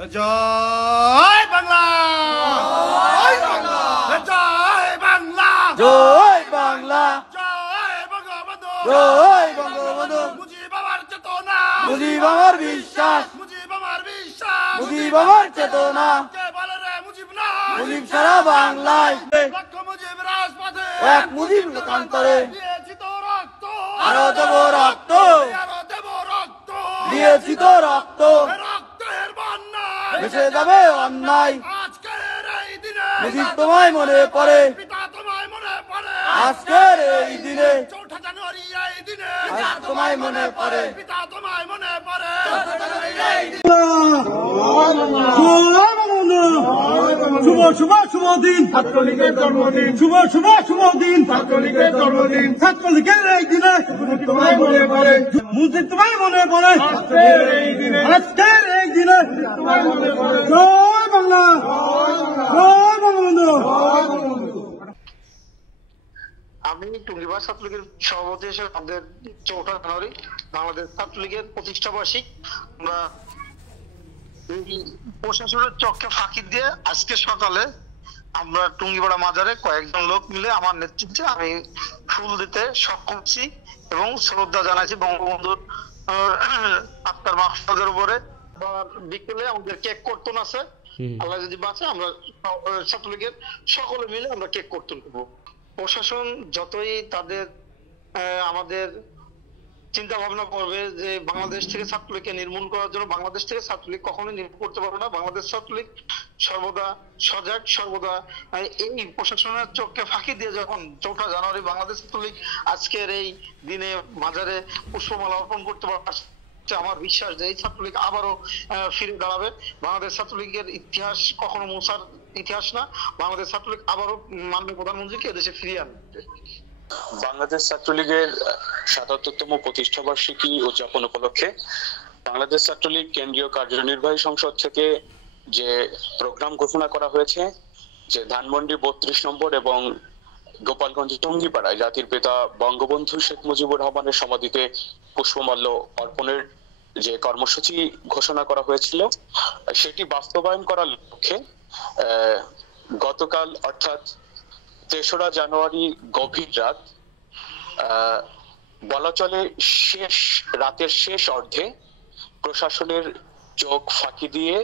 জয় বাংলা, জয় বাংলা, জয় বাংলা, জয় বাংলা, জয় বঙ্গবন্ধু, জয় বঙ্গবন্ধু, মুজিব আমার চেতনা, মুজিব আমার বিশ্বাস, মুজিব আমার বিশ্বাস, মুজিব আমার চেতনা, কে বলে রে মুজিব নাই, মুজিব সারা বাংলায় লক্ষ মুজিব রাজপথে, এক মুজিব লোকান্তরে দিয়েছি তো রক্ত, আরো দেব রক্ত, আরো দেব রক্ত, দিয়েছি তো রক্ত, রক্তের বন্যায় ভেসে যাবে অন্যায়। আজকের এই দিনে মুজিব তোমায় মনে পড়ে, পিতা তোমায় মনে পড়ে, আজকের এই দিনে 4 জানুয়ারি এই দিনে আজ তোমায় মনে পড়ে। পিতা তোমায় মনে পড়ে। শুভ শুভ শুভ দিন ছাত্রলীগের জন্মদিন, শুভ শুভ শুভ দিন ছাত্রলীগের জন্মদিন, ছাত্রলীগের এই দিনে তোমায় মনে পড়ে, মুজিব তোমায় মনে পড়ে, আজকের এই দিনে তোমায় মনে পড়ে। জয় বাংলা, জয় বঙ্গবন্ধু। আমি টুঙ্গিপাড়া ছাত্রলীগের সভাপতি হিসেবে আমাদের 4 জানুয়ারি বাংলাদেশ ছাত্রলীগের প্রতিষ্ঠা বার্ষিক আমরা প্রশাসনের চোখকে ফাঁকি দিয়ে আজকে সকালে আমরা টুঙ্গিপাড়া মাজারে কয়েকজন লোক মিলে আমার নেতৃত্বে আমি ফুল দিতে সক্ষম হচ্ছি এবং শ্রদ্ধা জানাচ্ছি বঙ্গবন্ধুর আত্মার মাহফুজের উপরে। বিকেলে আমাদের কেক কর্তন আছে, আল্লাহ যদি বাঁচে আমরা ছাত্রলীগের সকলে মিলে আমরা কেক কর্তন করবো। প্রশাসন যতই তাদের আমাদের চিন্তা ভাবনা করবে যে বাংলাদেশ থেকে ছাত্রলীগকে নির্মূল করার জন্য, বাংলাদেশ থেকে ছাত্রলীগ কখনোই নির্মূল করতে পারবে না। বাংলাদেশ ছাত্রলীগ সর্বদা সজাগ, সর্বদা এই প্রশাসনের চোখকে ফাঁকি দিয়ে যখন 4 জানুয়ারি বাংলাদেশ ছাত্রলীগ আজকের এই দিনে মাজারে পুষ্পমালা অর্পণ করতে পারছে, আমার বিশ্বাস যে এই ছাত্রলীগ আবারও ফিরে দাঁড়াবে। বাংলাদেশ ছাত্রলীগের ইতিহাস কখনো মুছার ইতিহাস না, বাংলাদেশ ছাত্রলীগ আবারও মাননীয় প্রধানমন্ত্রীকে এদেশে ফিরিয়ে আনবে। বাংলাদেশ ছাত্রলীগের ৭৭তম প্রতিষ্ঠা বার্ষিকী উদযাপন উপলক্ষে বাংলাদেশ ছাত্রলীগ কেন্দ্রীয় কার্যনির্বাহী সংসদ থেকে যে প্রোগ্রাম ঘোষণা করা হয়েছে, যে ধানমন্ডি ৩২ নম্বর এবং গোপালগঞ্জ টুঙ্গিপাড়ায় জাতির পিতা বঙ্গবন্ধু শেখ মুজিবুর রহমানের সমাধিতে পুষ্পমাল্য অর্পণের যে কর্মসূচি ঘোষণা করা হয়েছিল, সেটি বাস্তবায়ন করার লক্ষ্যে গতকাল অর্থাৎ ৩রা জানুয়ারি গভীর রাত, বলা চলে শেষ রাতের শেষ অর্ধে প্রশাসনের চোখ ফাঁকি দিয়ে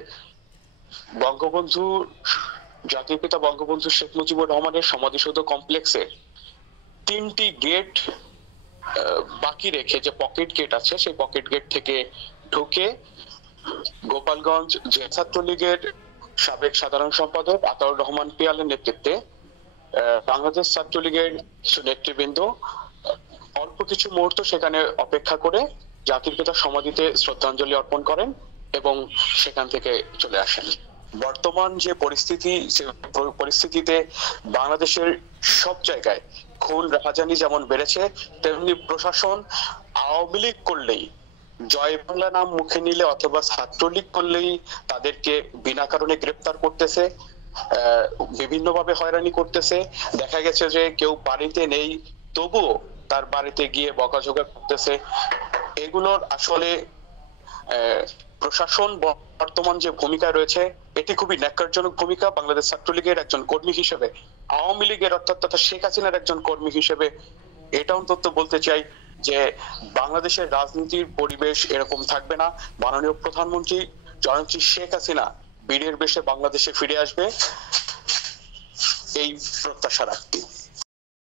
বঙ্গবন্ধু জাতির পিতা বঙ্গবন্ধু শেখ মুজিবুর রহমানের সমাধিসৌধ কমপ্লেক্সে 3টি গেট বাকি রেখে, যে পকেট গেট আছে সেই পকেট গেট থেকে ঢুকে গোপালগঞ্জ যে ছাত্রলীগের সাবেক সাধারণ সম্পাদক আতাউর রহমান পিয়ালের নেতৃত্বে বাংলাদেশ ছাত্রলীগের কিছু নেতৃবৃন্দ অল্প কিছু মুহূর্ত সেখানে অপেক্ষা করে জাতির পিতার সমাধিতে শ্রদ্ধাঞ্জলি অর্পণ করেন এবং সেখান থেকে চলে আসেন। বর্তমান যে পরিস্থিতিতে বাংলাদেশের সব জায়গায় খুন রাহাজানি যেমন বেড়েছে, তেমনি প্রশাসন আওয়ামী লীগ করলেই, জয় বাংলা নাম মুখে নিলে অথবা ছাত্রলীগ করলেই তাদেরকে বিনা কারণে গ্রেপ্তার করতেছে, বিভিন্নভাবে হয়রানি করতেছে। দেখা গেছে যে কেউ বাড়িতে নেই তবুও তার বাড়িতে গিয়ে বকাঝকা করতেছে। এগুলোর আসলে প্রশাসন বর্তমান যে ভূমিকা রয়েছে এটি খুবই ন্যাক্কারজনক ভূমিকা। বাংলাদেশ ছাত্রলীগের একজন কর্মী হিসেবে, আওয়ামী লীগের অর্থাৎ তথা শেখ হাসিনার একজন কর্মী হিসেবে এটা অন্তত বলতে চাই যে বাংলাদেশের রাজনীতির পরিবেশ এরকম থাকবে না। মাননীয় প্রধানমন্ত্রী জননেত্রী শেখ হাসিনা বীরের বেশে বাংলাদেশে ফিরে আসবে, এই প্রত্যাশা রাখছি।